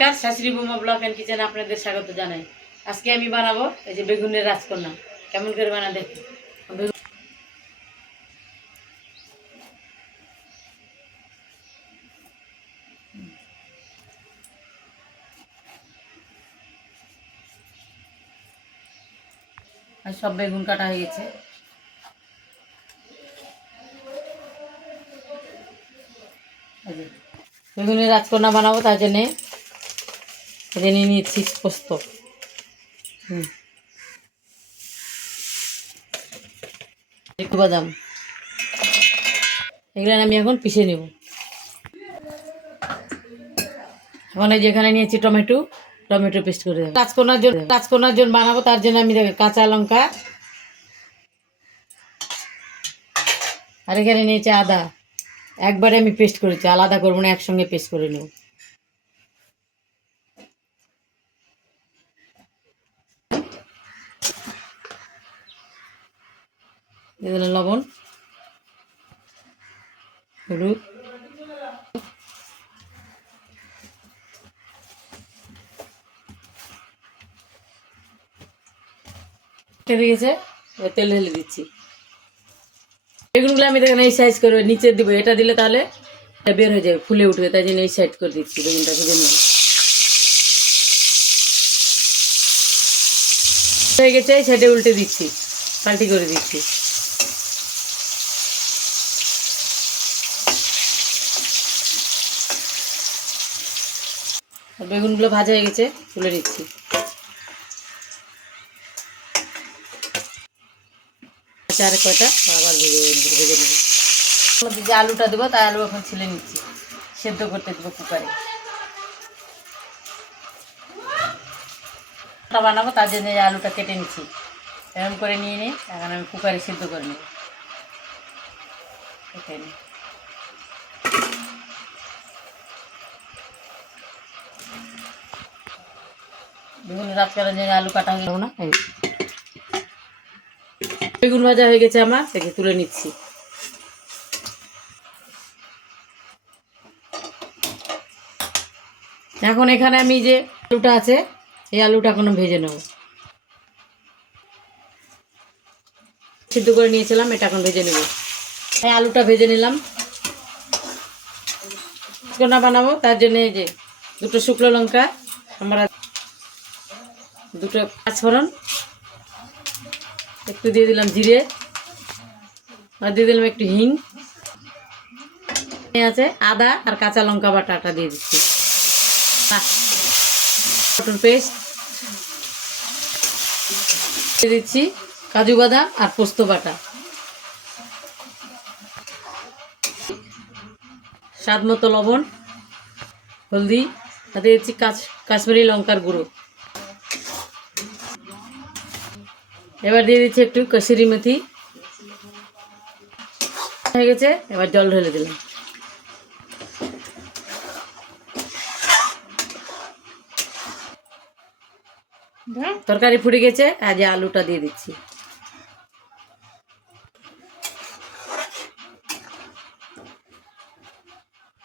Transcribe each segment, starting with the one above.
নমস্কার, শাশুড়ি বৌমা ব্লগ এন্ড কিচেনে আপনাদের স্বাগত জানাই। আজকে আমি বানাবো এই যে বেগুনের রাজকন্যা। কেমন করে বানা দেখি। আর সব বেগুন কাটা হয়ে গেছে। বেগুনের রাজকন্যা বানাবো, তার জন্যে নিয়ে নিচ্ছি পোস্ত। একটু বাদাম, এগুলো আমি এখন পিষে নেব। এখন এই যেখানে নিয়েছি টমেটো পেস্ট করে দেবো। রাজকন্যার জন্য বানাবো, তার জন্য আমি দেখো কাঁচা লঙ্কা, আর এখানে নিয়েছি আদা। একবারে আমি পেস্ট করেছি, আলাদা করবো না, একসঙ্গে পেস্ট করে নেব। দিয়ে দিলাম লবণ, হলুদ, গেছে। তেল ঢেলে দিচ্ছি। বেগুনগুলো আমি দেখেন এই সাইজ করে নিচে দিব, এটা দিলে তাহলে বের হয়ে যাবে, ফুলে উঠবে, তাই জন্য এই সাইড করে দিচ্ছি। বেগুনটা ভেজে নেব। হয়ে গেছে, এই সাইডে উল্টে দিচ্ছি, পাল্টি করে দিচ্ছি। বেগুনগুলো ভাজা হয়ে গেছে, তুলে নিচ্ছি। আর কয়টা আবার ভেজে নেব। যে আলুটা দেবো, তাই আলু এখন ছিলে নিচ্ছি, সেদ্ধ করতে দেবো কুকারে। বানাবো, তার জন্য আলুটা কেটে নিচ্ছি, এরকম করে নিয়ে নিই। এখন আমি কুকারে সেদ্ধ করে নেব। কেটে নিই। বেগুন রাজকারের জন্য আলু কাটা হয়ে গেল না। বেগুন ভাজা হয়ে গেছে আমার, থেকে তুলে নিচ্ছি। এখন এখানে আমি যে আলুটা আছে, এই আলুটা এখন ভেজে নেব। সিদ্ধ করে নিয়েছিলাম, এটা এখন ভেজে নেব। এই আলুটা ভেজে নিলাম। রাজকন্যা বানাবো, তার জন্য এই যে দুটো শুকনো লঙ্কা, আমরা দুটো পাঁচফোড়ন, একটু দিয়ে দিলাম জিরে, আর দিয়ে দিলাম একটু হিং আছে, আদা আর কাঁচা লঙ্কা বাটাটা দিয়ে দিচ্ছি। পেস্ট দিয়ে দিচ্ছি, কাজু বাদাম আর পোস্ত বাটা, স্বাদ মতো লবণ, হলদি, সাথে দিচ্ছি কাশ্মীরি লঙ্কার গুঁড়ো। এবার দিয়ে দিচ্ছি একটু কসুরি মেথি। হয়ে গেছে, এবার জল ঢেলে দিলাম। তরকারি ফুটে গেছে, আর যে আলুটা দিয়ে দিচ্ছি।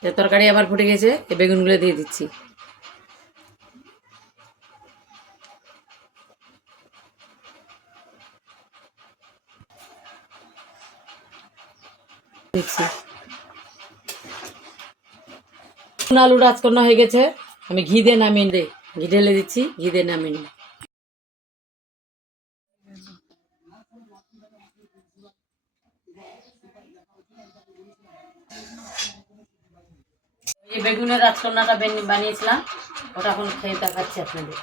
তরকারি আবার ফুটে গেছে, এই বেগুনগুলো দিয়ে দিচ্ছি। আলু রাজকন্যা হয়ে গেছে, আমি ঘি দিয়ে নামিয়ে দে, ঘি ঢেলে দিচ্ছি, ঘি দিয়ে নামিয়ে নিই। এই বেগুনের রাজকন্যাটা বানিয়েছিলাম, ওটা এখন খেয়ে দেখাচ্ছি আপনাদের।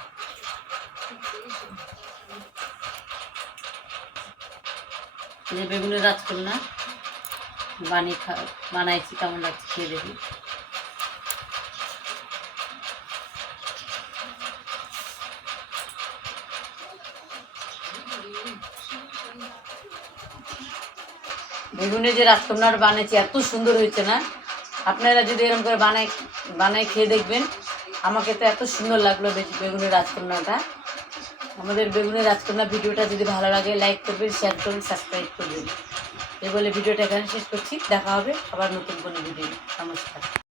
এই বেগুনের রাজকন্যা বানাইছি, কেমন লাগছে খেয়ে দেখি। বেগুনের যে রাজকন্যাটা বানিয়েছি, এত সুন্দর হয়েছে না? আপনারা যদি এরকম করে বানাই খেয়ে দেখবেন। আমাকে তো এত সুন্দর লাগলো বেগুনের রাজকন্যাটা। আমাদের বেগুনের রাজকন্যা ভিডিওটা যদি ভালো লাগে, লাইক করবেন, শেয়ার করবেন, সাবস্ক্রাইব করবেন। এই বলে ভিডিওটা এখানে শেষ করছি। দেখা হবে আবার নতুন কোনো ভিডিও। নমস্কার।